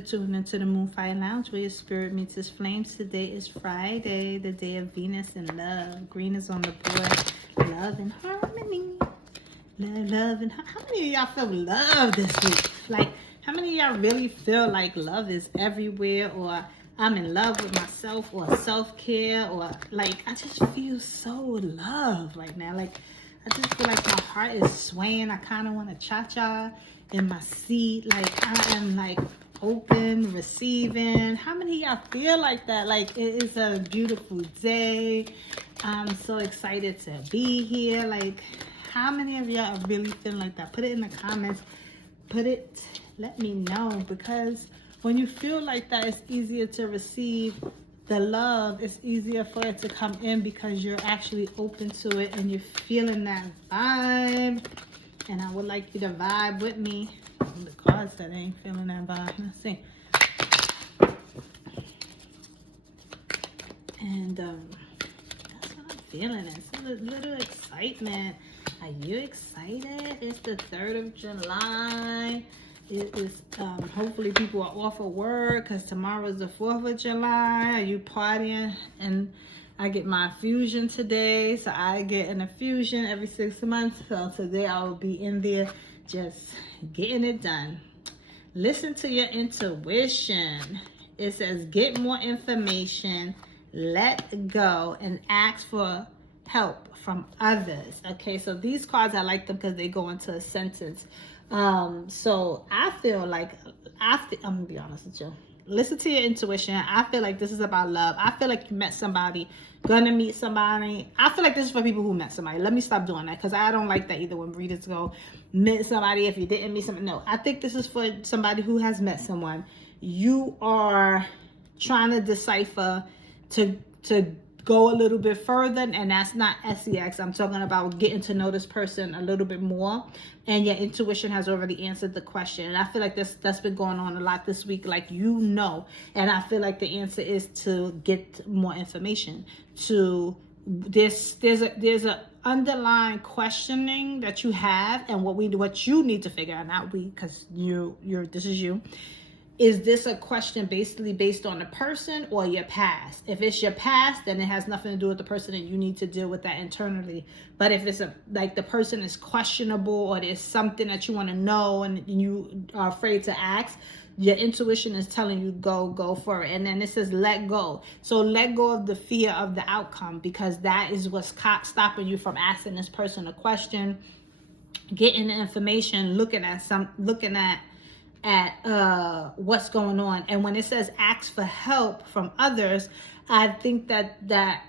Tune into the Moonfire Lounge where your spirit meets its flames. Today is Friday, the day of Venus and love. Green is on the board. Love and harmony. Love and how many of y'all feel love this week? Like, how many of y'all really feel like love is everywhere, or I'm in love with myself, or self-care, or like I just feel so loved right now. Like, I just feel like my heart is swaying. I kind of want to cha-cha in my seat. Like, I am like open, receiving. How many of y'all feel like that? Like, it is a beautiful day. I'm so excited to be here. Like, how many of y'all are really feeling like that? Put it in the comments. Let me know, because when you feel like that, it's easier to receive the love. It's easier for it to come in because you're actually open to it and you're feeling that vibe. And I would like you to vibe with me. The cards that ain't feeling that vibe. Let's see. And that's what I'm feeling. It's a little excitement. Are you excited? It's the 3rd of July. It is hopefully people are off of work because tomorrow is the 4th of July. Are you partying? And I get my infusion today. So I get an infusion every 6 months. So today I will be in there just getting it done. Listen to your intuition. It says get more information, let go, and ask for help from others. Okay, so these cards, I like them because they go into a sentence. So I feel like I'm gonna be honest with you. Listen to your intuition. I feel like this is about love. I feel like you met somebody, gonna meet somebody. I feel like this is for people who met somebody. Let me stop doing that because I don't like that either when readers go, met somebody if you didn't meet somebody. No, I think this is for somebody who has met someone. You are trying to decipher to go a little bit further, and that's not sex. I'm talking about getting to know this person a little bit more, and your intuition has already answered the question. And I feel like that's been going on a lot this week, like, and I feel like the answer is to get more information. To there's a underlying questioning that you have, and what you need to figure out, not we, because this is you. Is this a question basically based on the person or your past? If it's your past, then it has nothing to do with the person, and you need to deal with that internally. But if it's like the person is questionable, or there's something that you want to know and you are afraid to ask, your intuition is telling you go for it. And then it says let go. So let go of the fear of the outcome, because that is what's stopping you from asking this person a question, getting the information, looking at what's going on. And when it says ask for help from others, I think that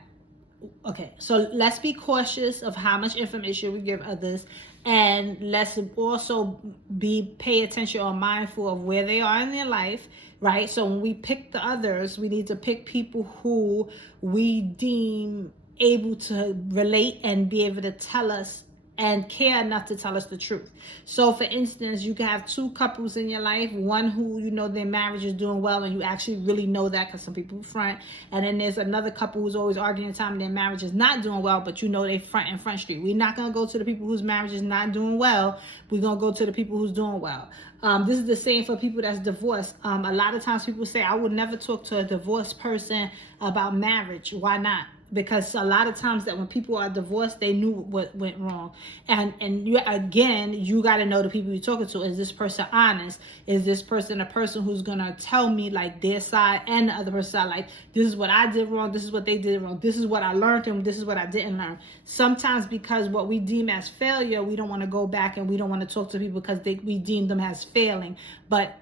okay, so let's be cautious of how much information we give others, and let's also pay attention or mindful of where they are in their life, right? So when we pick the others, we need to pick people who we deem able to relate and be able to tell us and care enough to tell us the truth. So for instance, you can have 2 couples in your life, one who their marriage is doing well, and you actually really know that because some people front, and then there's another couple who's always arguing the time their marriage is not doing well, but they front in Front Street. We're not going to go to the people whose marriage is not doing well. We're going to go to the people who's doing well. This is the same for people that's divorced. A lot of times people say, I would never talk to a divorced person about marriage. Why not? Because a lot of times that when people are divorced, they knew what went wrong. And you got to know the people you're talking to. Is this person honest? Is this person a person who's going to tell me like their side and the other person's side? Like, this is what I did wrong. This is what they did wrong. This is what I learned, and this is what I didn't learn. Sometimes because what we deem as failure, we don't want to go back and we don't want to talk to people because we deem them as failing. But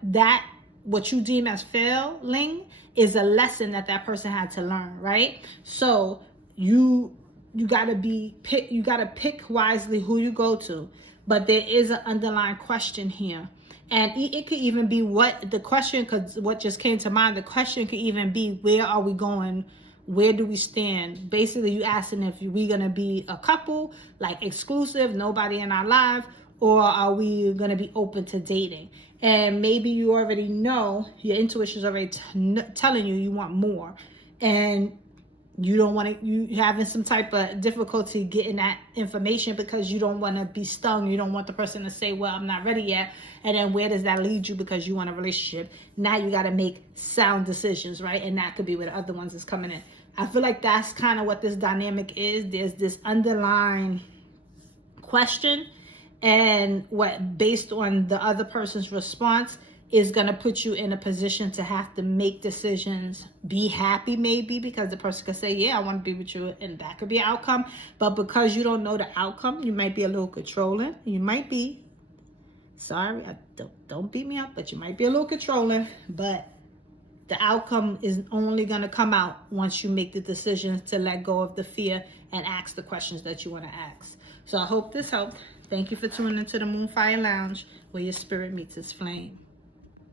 what you deem as failing is a lesson that person had to learn, right? So you gotta pick wisely who you go to. But there is an underlying question here. And it could even be what the question, because what just came to mind, the question could even be, where are we going? Where do we stand? Basically, you asking if we gonna be a couple, like exclusive, nobody in our life, or are we gonna be open to dating? And maybe you already know, your intuition is already telling you want more. And You don't want to, you having some type of difficulty getting that information because you don't want to be stung. You don't want the person to say, well, I'm not ready yet. And then where does that lead you because you want a relationship? Now you got to make sound decisions, right? And that could be where the other ones is coming in. I feel like that's kind of what this dynamic is. There's this underlying question, and what, based on the other person's response, is going to put you in a position to have to make decisions, be happy maybe, because the person could say, yeah, I want to be with you, and that could be an outcome. But because you don't know the outcome, you might be a little controlling. You might be, sorry, don't beat me up, but you might be a little controlling. But the outcome is only going to come out once you make the decision to let go of the fear and ask the questions that you want to ask. So I hope this helped. Thank you for tuning into the Moonfire Lounge, where your spirit meets its flame.